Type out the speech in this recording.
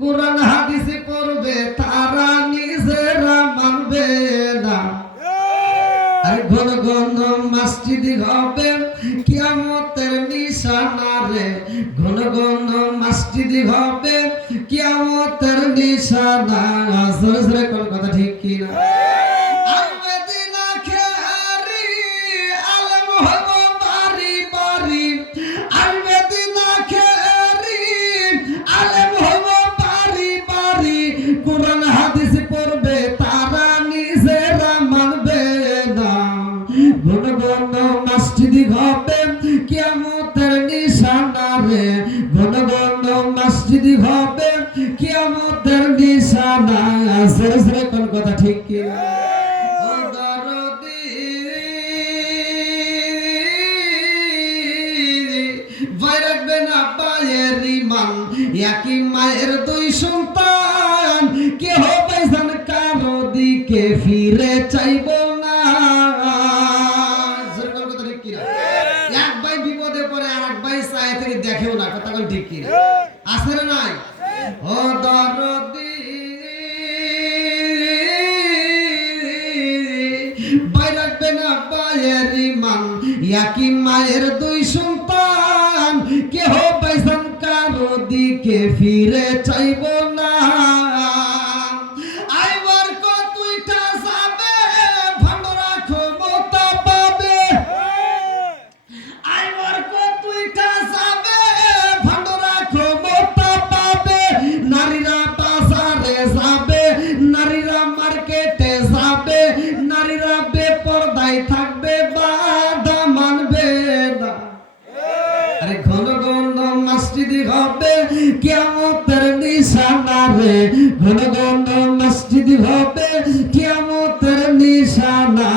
কোরআন হাদিসে পড়বে তারা নিজেরা মানবে না। আর ঘন ঘন মসজিদ হবে কিয়ামতের নিশানা রে, ঘন ঘন মসজিদ হবে কিয়ামতের নিশানা। জোরে জোরে কোন কথা ঠিক কি না? কোরআন হাদিস পড়বে তারা নিজেরা মানবে না। ঘন ঘন মসজিদ হবে কিয়ামতের নিশানা রে, ঘন ঘন মসজিদ হবে কিয়ামতের নিশানা। জোরে জোরে কোন কথা ঠিক কি না? ও দরদি ভাই রাখবে না পায়ের ইমান, একই মায়ের দুই সন্তান, কেহ পাইসান কারো দিকে ফিরে চাইব না। এক ভাই বিপদে পড়ে আর এক ভাই চায় থেকে দেখেও না, কথা কোন ঠিক কি আছে না নাই? ও দরদি ভাই রাখবে না পায়ের ইমান, একই মায়ের দুই সন্তান, কেহ পাইসান কারো দিকে ফিরে চাইব না। আইবার কতইটা যাবে ভান্ডরা ক্ষমতা পাবে, আইবার কতইটা যাবে ভান্ডরা ক্ষমতা পাবে। নারীরা বাজারে যাবে, নারীরা মার্কেটে যাবে, নারীরা বেপরদায় থাকবে, বাধা মানবে না। আরে ঘন ঘন মসজিদ হবে কিয়ামতের নিশানা রে, ঘন ঘন মসজিদ হবে কিয়ামতের নিশানা।